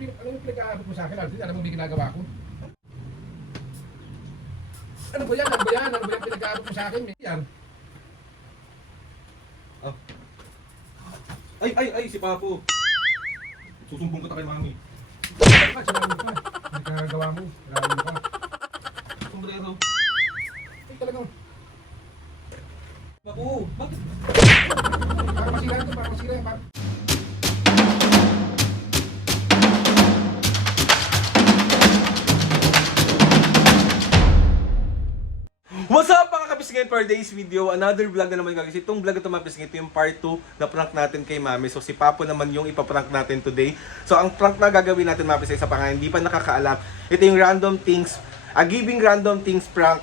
Anong pinag-aabot mo sa akin, Alvin? Alam mo may ginagawa ko? Ano ba yan? Ano ba yan? Ano ba yan pinag-aabot mo sa akin? Yan. Ah. Ay, si Papo. Susumbong kita kay Mami. Ano ka? Sinabi ka. Pinag-agawa mo. Lalo ka. Sombrero. Ay, talagang. Papo, bakit? Para masira ito, para masira yan. What's up mga kapisngin, for today's video, another vlog na naman guys. Itong vlog na ito mga kapisngin, ito yung part 2 na prank natin kay Mami. So si Papo naman yung ipaprank natin today. So ang prank na gagawin natin mga kapisngin, sa pang hindi pa nakakaalam, ito yung random things, giving random things prank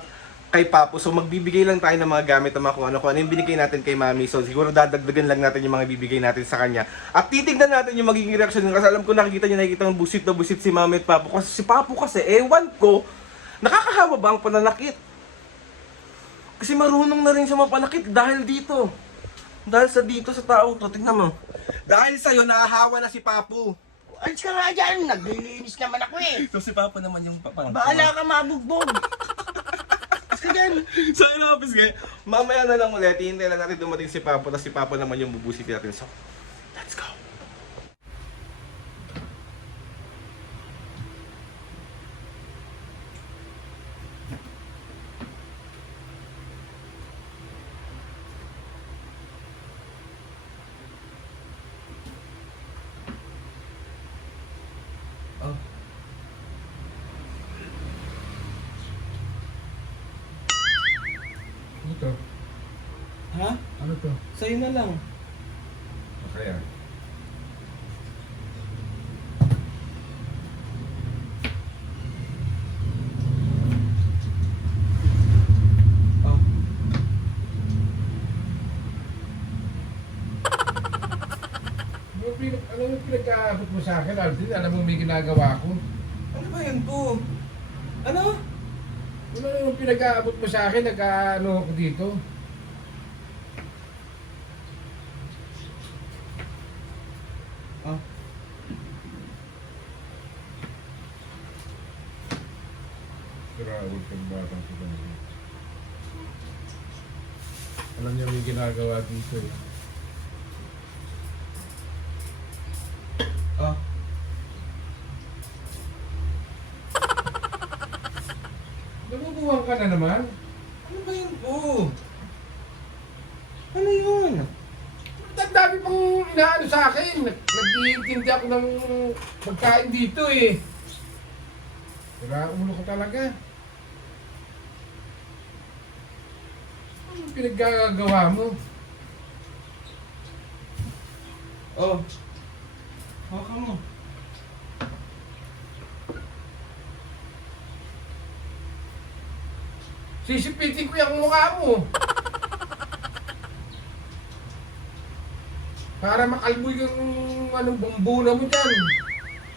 kay Papo. So magbibigay lang tayo ng mga gamit na kung ano yung binigay natin kay Mami. So siguro dadagdagan lang natin yung mga bibigay natin sa kanya. At titignan natin yung magiging reaction niya. Kasi alam ko nakikita ng busit na busit si Mami at Papo. Kasi si Papo kasi, ewan ko, nakakahawa ba ang pananakit? Kasi marunong na rin siya mapanakit dahil dito. Dahil sa dito sa taong to, tignan mo. Dahil sa'yo, nahahawa na si Papo. Alis ka nga dyan, naglilinis naman ako eh. So si Papo naman yung papang. Bahala ka mabugbog. Alis ka dyan. So yun mga pisngi, mamaya na lang ulit, hihintay lang natin dumating si Papo, tapos si Papo naman yung bubusitin natin. So, let's go. Oh. Ano to? Ha? Ano to? Sa'yo na lang. Kaya. Oh. Ano yung pinag-aabot mo sa akin, Alvin? Alam mo may ginagawa ko? Ano ba yun to? Ano? Ano yung pinag-aabot mo sa akin? Nag-ano ako dito? Ah. Sirawag kang batang ko ganun. Alam niya may ginagawa dito eh. Ah. Nabubuwang ka na naman? Ano ba yun to? Ano yun? Ang dami pang inaano sa akin. Nag-iintindi ako ng pagkain dito eh. Sira ulo ko talaga. Ano pinaggagawa mo? Oh. Haka mo. Sisipitin ko yung mukha mo. Para makalboy yung anong bumbuna mo dyan.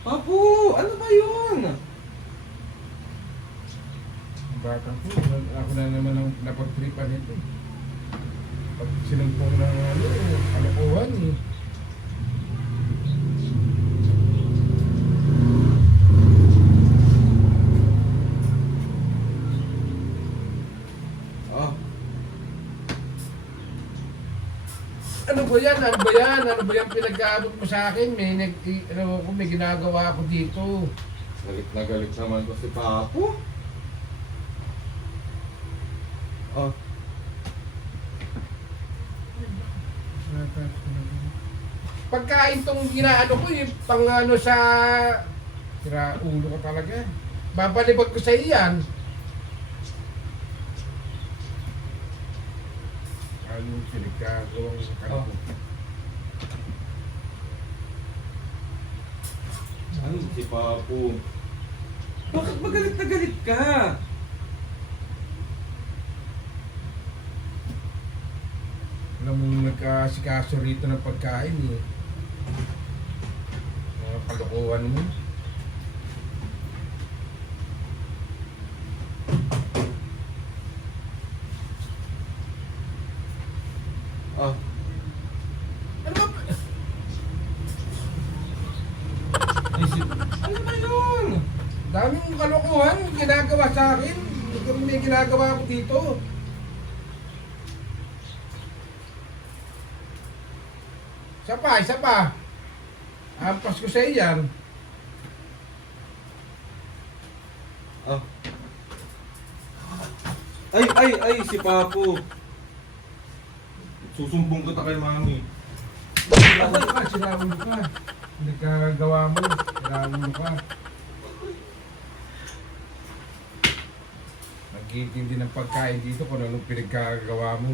Papo, ano ba yun? Ang batang ko, ako na naman ang napagtripan nito. Pag sinumpong ng kalokohan eh. Oh. Ano ba yan? Ano ba yan? Ano ba yan pinag-aabot mo sa akin? May ginagawa ako dito. Galit na galit naman ko si Papo. Oh. Pagkain tong ginaano ko, yung pang ano sa... Sira ulo ko talaga. Babalibag ko sa iyan. Ano yung pinagkagawang ano ko? Ano si Papo? Bakit ba galit na galit ka? Alam mo nagkasikaso rito ng pagkain eh. Mga kalokohan mo. Oh. Ano ba? Isip. Daming kalokohan ginagawa sa akin. May ginagawa ko dito. Isa pa. Ampas ko sa iyan. Ah. Ay, si Papo. Susumbong kita kay Mami. Sinawin ka. Nagkagawa mo. Sinawin ka. Nag-iintindi ng pagkain dito kung anong pinagkagawa mo.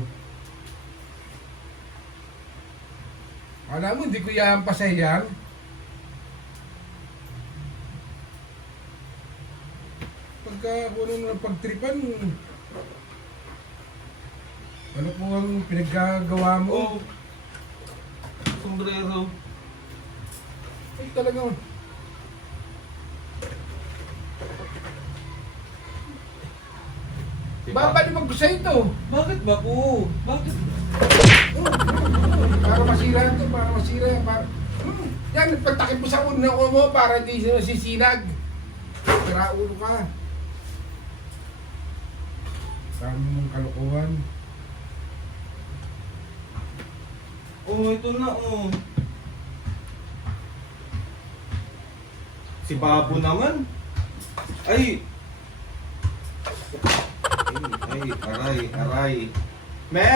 Alam mo, hindi ko yan pasayang. Pagka kung ano ng pagtripan, ano po ang pinagkagawa mo? Oh. Sombrero. Ay, talaga. Babalibag ko sa ito. Bakit ba po? Bakit? Para masira ito, para masira. Yan, pagtakip mo sa ulo mo para hindi siya nasisinag. Sira ulo ka. Dami mong kalukuhan. Oh, ito na oh. Si Papo naman. Ay, aray. Me!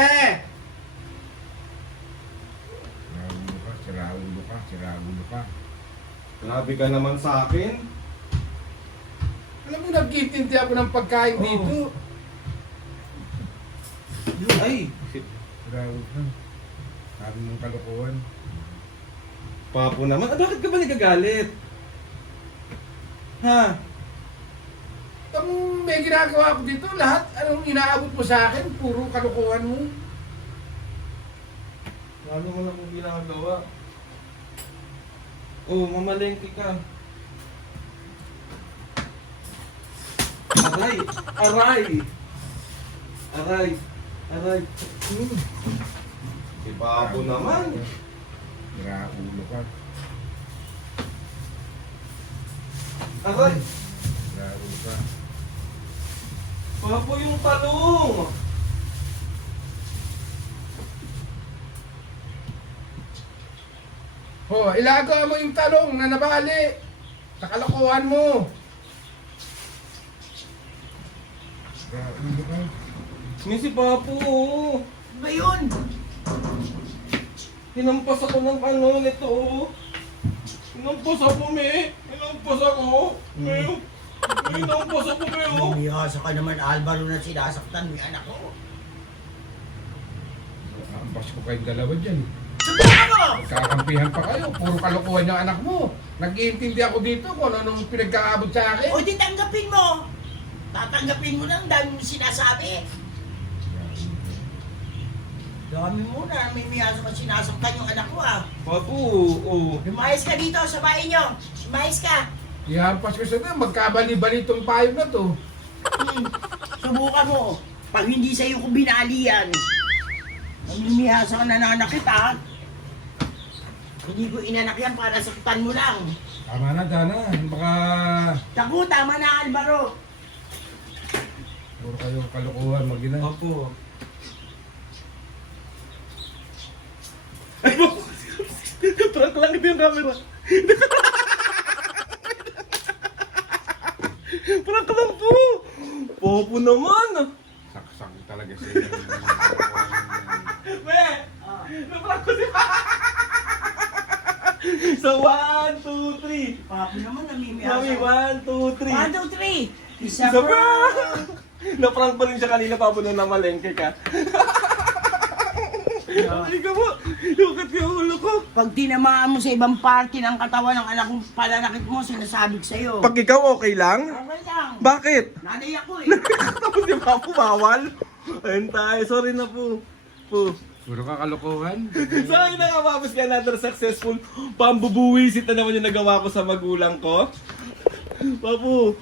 Sira ulo ka. Grabe ka naman sa akin. Alam mo, nagkitindi ako ng pagkain Oo. dito. Ay, Sira ulo ka. Dami mong kalukuhan. Papo naman. Ah, bakit ka ba nagagalit? Ha? Ang may ginagawa ko dito, lahat anong inaabot mo sa akin, puro kalukuhan mo. Lalo mo na kung ginagawa. Oh, mamalengke ka. Aray. Si Papo naman. Sira ulo ka. Aray. Sira ulo ka. Papo yung talong. Oh, ilaga mo yung talong na nabali. Sa kalokohan mo. Sira ulo ka. May si Papo. Oh. Ba yun? Hinampas ako ng ano nito. Oh. Hinampas ako, me. Hinampas ako. Hinampas ako, me. Oh. Umiyasa ka naman, Alvaro, na sinasaktan mo yung anak ko. Ampas ko kayong dalawa dyan. Subukan mo! Kakampihan pa kayo. Puro kalokohan yung anak mo. Nag-iintindi ako dito kung anong pinagkaabot sa akin. O di tanggapin mo! Tatanggapin mo lang, dami mo sinasabi. Dami mo na, may miyasa ka sinasaktan yung anak ko ah. Papo, oh. Lumayas ka dito sa bahay nyo. Lumayas ka. Ihampas ko sa na, magkabali-bali itong payong na to. Subukan mo. Pag hindi sa'yo ko binali yan, lumihasa ka nananakit ha. Hindi ko inanak yan para saktan mo lang. Tama na, Dana. Baka Taku, tama na Alvaro. puro kayo kalokohan mag-ina. Papo. Ay, Papo. Prank lang ito yung camera. Prank lang po. Papo naman. Saksak talaga siya. Me! Naprank ko si So, 1, 2, 3. Papo naman namimiyasa. Mami, 1, 2, 3. 1, 2, 3. Isa Isa pa. pa! Naprank pa rin siya kanina, Papo, nung namalengke ka. Ay ka mo! Lukat ka yung ulo ko! Pag tinamaan mo sa ibang parte ng katawan ng anak kong pananakit mo, sinasabig sa'yo. Pag ikaw okay lang? Okay lang. Bakit? Nanay ako eh. Tapos di ba po bawal? Ayun tayo, sorry na po. Po. Puro ka kalokohan. So ayun na nga, Papos, kaya another successful pambubuwisit na naman yung nagawa ko sa magulang ko. Papo,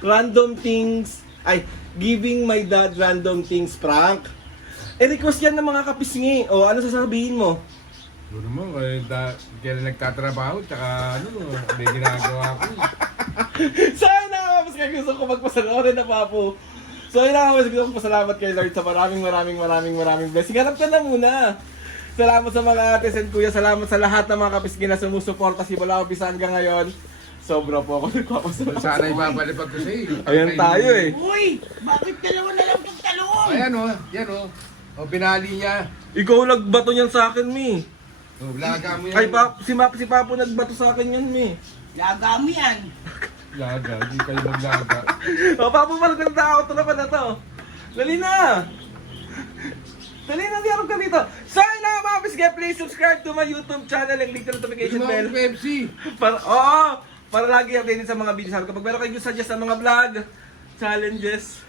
random things, giving my dad random things prank. Request yan ng mga kapisngi. O, ano sasabihin mo? Puro mo, kaya nagtatrabaho, tsaka ano, may ginagawa ko. Sana kaya gusto ko magpasalamat na Papo. So yun lang, gusto kong pasalamat kay Lord sa maraming blessing. Harap ka na muna. Salamat sa mga ates and kuya, salamat sa lahat ng mga kapisgin na sumusuporta simula umpisa hanggang ngayon. Sobra po ako nagpapasalamat. Sana ibabalipan ko sa iyo. Ayan tayo eh. Uy, bakit dalawa na lang itong talong? Ayan o, yan o. O, pinali niya. Ikaw nagbato niyan sa akin, Mi. O, laga mo yan. Ay, si Papo nagbato sa akin yan, Mi. Laga mo yan. Laga, hindi kayo maglaga. O, Papo, maganda ako. Ito naman na to. Dali na! Dali na, diarap ka dito. So, yun na mga kapisgin, please subscribe to my YouTube channel and click the notification Gusto mo bell. ang Pepsi. Para lagi updated sa mga videos. Kapag meron kayo suggest sa mga vlog, challenges,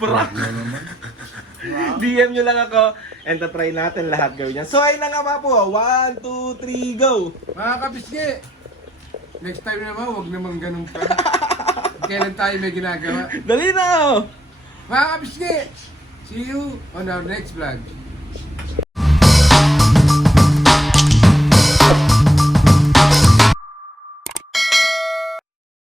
prank, DM nyo lang ako and try natin lahat gawin yan. So, ayun na nga Papo. 1, 2, 3, go! Mga kapisge, next time naman, huwag naman ganun ka. Kailan tayo may ginagawa. Dali na! Mga kapisge, see you on our next vlog.